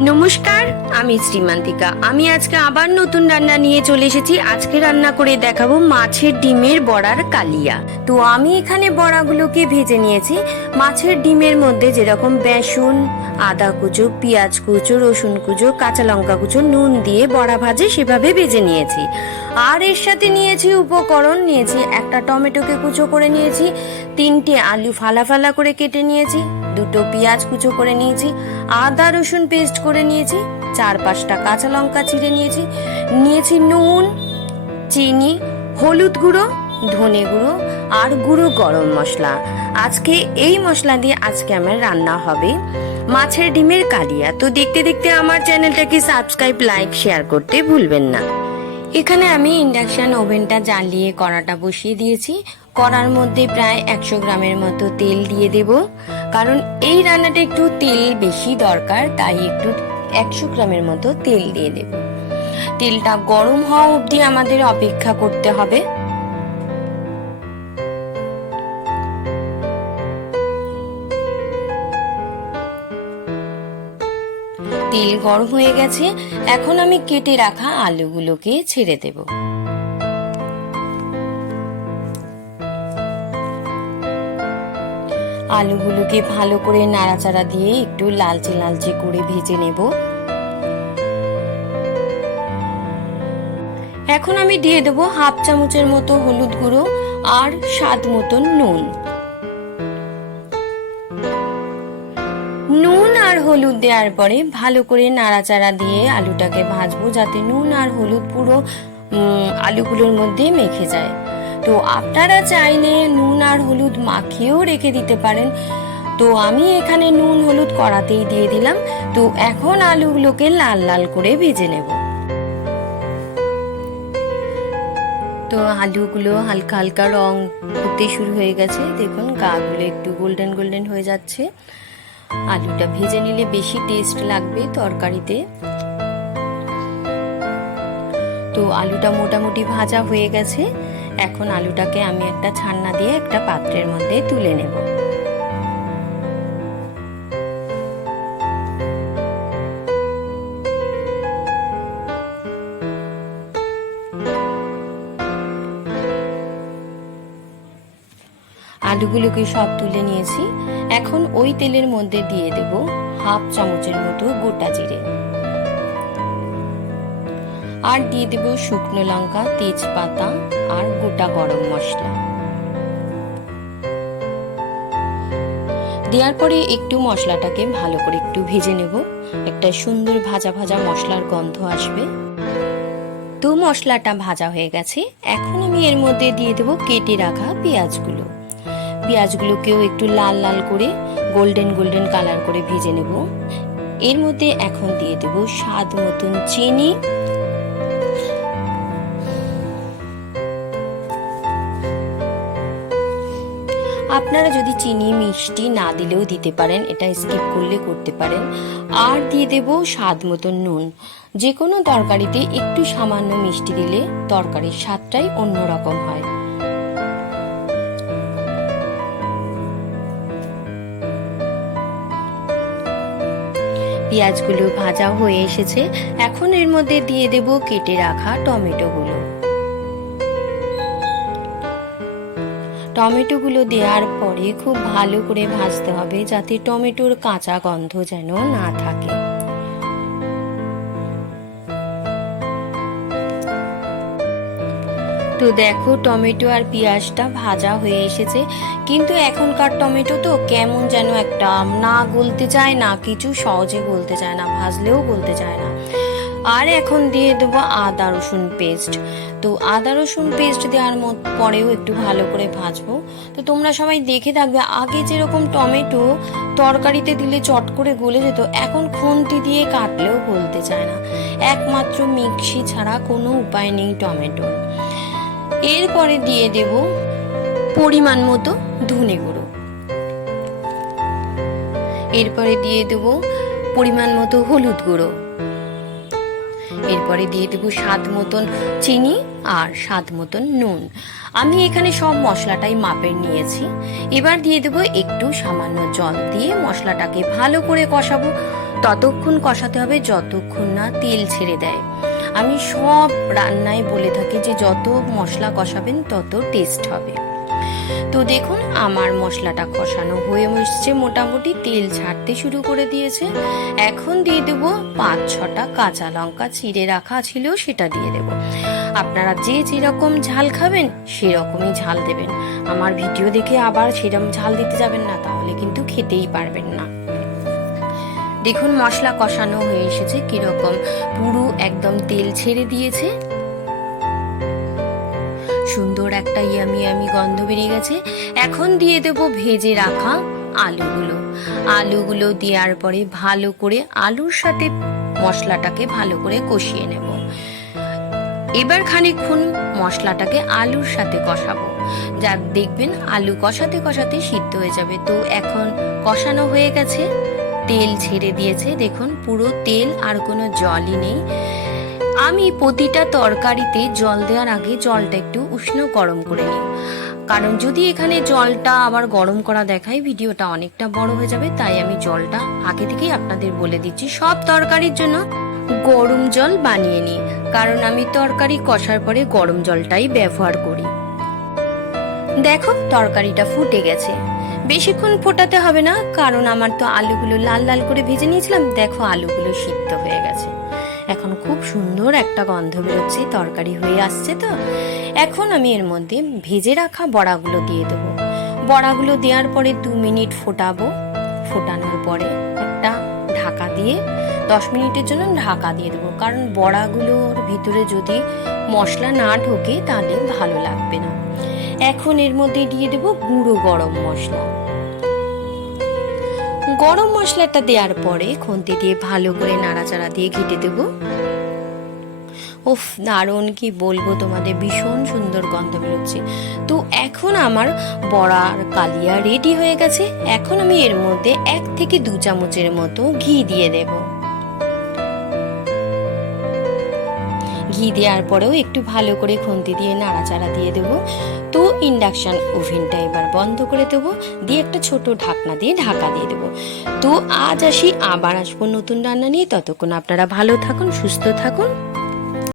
নমস্কার, আমি শ্রীমান্তিকা। আমি আজকে আবার নতুন রান্না নিয়ে চলে এসেছি। আজকে রান্না করে দেখাবো মাছের ডিমের বড়ার কালিয়া। তো আমি এখানে বড়াগুলোকে ভেজে নিয়েছি। মাছের ডিমের মধ্যে যেরকম বেসন, আদা কুচো, পেঁয়াজ কুচো, রসুন কুচো, কাঁচা লঙ্কা কুচো, নুন দিয়ে বড়া ভাজে সেভাবে ভেজে নিয়েছি। আর এর সাথে নিয়েছি উপকরণ, নিয়েছি একটা টমেটোকে কুচো করে নিয়েছি, 3টে আলু ফালা ফালা করে কেটে নিয়েছি, 2টো পেঁয়াজ কুচো করে নিয়েছি, আদা রসুন পেস্ট করে নিয়েছি, 4-5টা কাঁচা লঙ্কা চিড়ে নিয়েছি, নিয়েছি নুন, চিনি, হলুদ গুঁড়ো, ধনে গুঁড়ো আর গুঁড়ো গরম মশলা। আজকে এই মশলা দিয়ে আজকে আমার রান্না হবে মাছের ডিমের কালিয়া। তো দেখতে দেখতে আমার চ্যানেলটাকে সাবস্ক্রাইব, লাইক, শেয়ার করতে ভুলবেন না। এখানে আমি ইন্ডাকশন ওভেনটা জ্বালিয়ে কড়াটা বসিয়ে দিয়েছি। কড়ার মধ্যে প্রায় 100 গ্রামের মতো তেল দিয়ে দেব, কারণ এই রান্নাটা একটু তেল বেশি দরকার, তাই একটু 100 গ্রামের মতো তেল দিয়ে দেব। তেলটা গরম হওয়া অবধি আমাদের অপেক্ষা করতে হবে। তেল গরম হয়ে গেছে, এখন আমি কেটে রাখা আলুগুলোকে ছেড়ে দেব। আলুগুলোকে ভালো করে নাড়াচাড়া দিয়ে একটু লালচে লালচে করে ভেজে নেব। এখন আমি দিয়ে দেব 1/2 চামচের মতো হলুদ গুঁড়ো আর স্বাদ মতন নুন। নুন আর হলুদ দেওয়ার পরে ভালো করে নাড়াচাড়া দিয়ে আলুটাকে ভাজবো, যাতে নুন আর হলুদ পুরো আলুগুলোর মধ্যে মেখে যায়। তো আপনারা চাইলে নুন আর হলুদ মাখিয়েও রেখে দিতে পারেন। তো আমি এখানে নুন হলুদ কড়াতেই দিয়ে দিলাম। তো এখন আলুগুলোকে লাল লাল করে ভেজে নেব। তো আলুগুলো হালকা হালকা রং হতে শুরু হয়ে গেছে, দেখুন গাগুলো একটু গোল্ডেন গোল্ডেন হয়ে যাচ্ছে। আলুটা ভেজে নিলে বেশি টেস্ট লাগবে তরকারিতে। তো আলুটা মোটামুটি ভাজা হয়ে গেছে। এখন আলুটাকে আমি একটা ছান্না দিয়ে একটা পাত্রের মধ্যে তুলে নেব। আলুগুলোকে সব তুলে নিয়েছি। এখন ওই তেলের মধ্যে দিয়ে দেব 1/2 চামচের মতো গোটা জিরে, আর দিয়ে দেব শুকনো লঙ্কা, তেজপাতা আর গোটা গরম মশলা। দেওয়ার পরে একটু মশলাটাকে ভালো করে একটু ভেজে নেব, একটা সুন্দর ভাজা ভাজা মশলার গন্ধ আসবে। তো মশলাটা ভাজা হয়ে গেছে, এখন আমি এর মধ্যে দিয়ে দেব কেটে রাখা পেঁয়াজগুলো। পেঁয়াজগুলোকেও একটু লাল লাল করে গোল্ডেন গোল্ডেন কালার করে ভেজে নেব। এর মধ্যে এখন দিয়ে দেব স্বাদ মতন চিনি, আপনারা যদি চিনি মিষ্টি না দিলেও দিতে পারেন, এটা স্কিপ করলে করতে পারেন। আর দিয়ে দেব স্বাদ মতন নুন। যে কোনো তরকারিতে একটু সামান্য মিষ্টি দিলে তরকারির স্বাদটাই অন্যরকম হয়। পেঁয়াজগুলো ভাজা হয়ে এসেছে, এখন এর মধ্যে দিয়ে দেব কেটে রাখা টমেটোগুলো। টমেটোগুলো দেওয়ার পরে খুব ভালো করে ভাজতে হবে, যাতে টমেটোর কাঁচা গন্ধ যেন না থাকে। তো দেখো টমেটো আর পেঁয়াজটা ভাজা হয়ে এসেছে, কিন্তু এখনকার টমেটো তো কেমন যেন একটা না গলতে চায় না, কিছু সহজে গলতে চায় না, ভাজলেও গলতে চায় না। আর এখন দিয়ে দেবো আদা রসুন পেস্ট। তো আদা রসুন পেস্ট দেওয়ার পরেও একটু ভালো করে ভাজবো। তো তোমরা সবাই দেখে থাকবে, আগে যেরকম টমেটো তরকারিতে দিলে চট করে গলে যেত, এখন খুন্তি দিয়ে কাটলেও গলতে চায় না। একমাত্র মিক্সি ছাড়া কোনো উপায় নেই টমেটোর। এরপরে দিয়ে দেব পরিমাণ মতো ধনে গুঁড়ো, এরপরে দিয়ে দেব পরিমাণ মতো হলুদ গুঁড়ো, এরপরে দিয়ে দেব স্বাদ মতন চিনি আর স্বাদ মতন নুন। আমি এখানে সব মশলাটাই মাপের নিয়েছি। এবার দিয়ে দেব একটু সামান্য জল দিয়ে মশলাটাকে ভালো করে কষাবো। ততক্ষণ কষাতে হবে যতক্ষণ না তেল ছেড়ে দেয়। আমি সব রান্নায় বলে থাকি যে যত মশলা কষাবেন তত টেস্ট হবে। তো দেখুন আমার মশলাটা কষানো হয়ে এসছে, মোটামুটি তেল ছাড়তে শুরু করে দিয়েছে। এখন দিয়ে দেবো 5-6টা কাঁচা লঙ্কা চিড়ে রাখা ছিল, সেটা দিয়ে দেব। আপনারা যে যেরকম ঝাল খাবেন সেরকমই ঝাল দেবেন। আমার ভিডিও দেখে আবার সেরকম ঝাল দিতে যাবেন না, তাহলে কিন্তু খেতেই পারবেন না। দেখুন মশলা কষানো হয়ে এসেছে, কিরকম পুরো একদম তেল ছেড়ে দিয়েছে, সুন্দর একটা ইয়ামি ইয়ামি গন্ধ বেরিয়ে গেছে। এখন দিয়ে দেব ভেজে রাখা আলুগুলো দেওয়ার পরে ভালো করে আলুর সাথে মশলাটাকে ভালো করে কষিয়ে নেব। এবার খানিকক্ষণ মশলাটাকে আলুর সাথে কষাবো, যা দেখবেন আলু কষাতে কষাতে সিদ্ধ হয়ে যাবে। তো এখন কষানো হয়ে গেছে, তেল ছেড়ে দিয়েছে, দেখুন পুরো তেল, আর কোনো জলই নেই। আমি প্রতিটা তরকারিতে জল দেওয়ার আগে জলটা একটু উষ্ণ গরম করে নিই, কারণ যদি এখানে জলটা আবার গরম করা দেখায় ভিডিওটা অনেকটা বড় হয়ে যাবে। তাই আমি জলটা আগে থেকেই আপনাদের বলে দিচ্ছি, সব তরকারির জন্য গরম জল বানিয়ে নিই, কারণ আমি তরকারি কষার পরে গরম জলটাই ব্যবহার করি। দেখো তরকারিটা ফুটে গেছে, বেশিক্ষণ ফোটাতে হবে না, কারণ আমার তো আলুগুলো লাল লাল করে ভেজে নিয়েছিলাম। দেখো আলুগুলো সিদ্ধ হয়ে গেছে, এখন খুব সুন্দর একটা গন্ধ বেরোচ্ছে, তরকারি হয়ে আসছে। তো এখন আমি এর মধ্যে ভেজে রাখা বড়াগুলো দিয়ে দেবো। বড়াগুলো দেওয়ার পরে 2 মিনিট ফোটাবো। ফোটানোর পরে একটা ঢাকা দিয়ে 10 মিনিটের জন্য ঢাকা দিয়ে দেবো, কারণ বড়াগুলোর ভিতরে যদি মশলা না ঢোকে তাহলে ভালো লাগবে না। এখন এর মধ্যে দিয়ে দেবো গুঁড়ো গরম মশলা। গরম মশলাটা দেওয়ার পরে খুন্তি দিয়ে ভালো করে নাড়াচাড়া দিয়ে ঘেটে দেব। উফ, দারুণ, কি বলবো তোমাদের, ভীষণ সুন্দর গন্ধ বেরোচ্ছে। তো এখন আমার বড়ার কালিয়া রেডি হয়ে গেছে। এখন আমি এর মধ্যে 1 থেকে 2 চামচের মতো ঘি দিয়ে দেব। ঘি দেওয়ার পরেও একটু ভালো করে খুন্তি দিয়ে নাড়াচাড়া দিয়ে দেবো। তো ইন্ডাকশন ওভেনটা এবার বন্ধ করে দেবো, দিয়ে একটা ছোট ঢাকনা দিয়ে ঢাকা দিয়ে দেবো। তো আজ আসি, আবার আসবো নতুন রান্না নিয়ে। ততক্ষণ আপনারা ভালো থাকুন, সুস্থ থাকুন।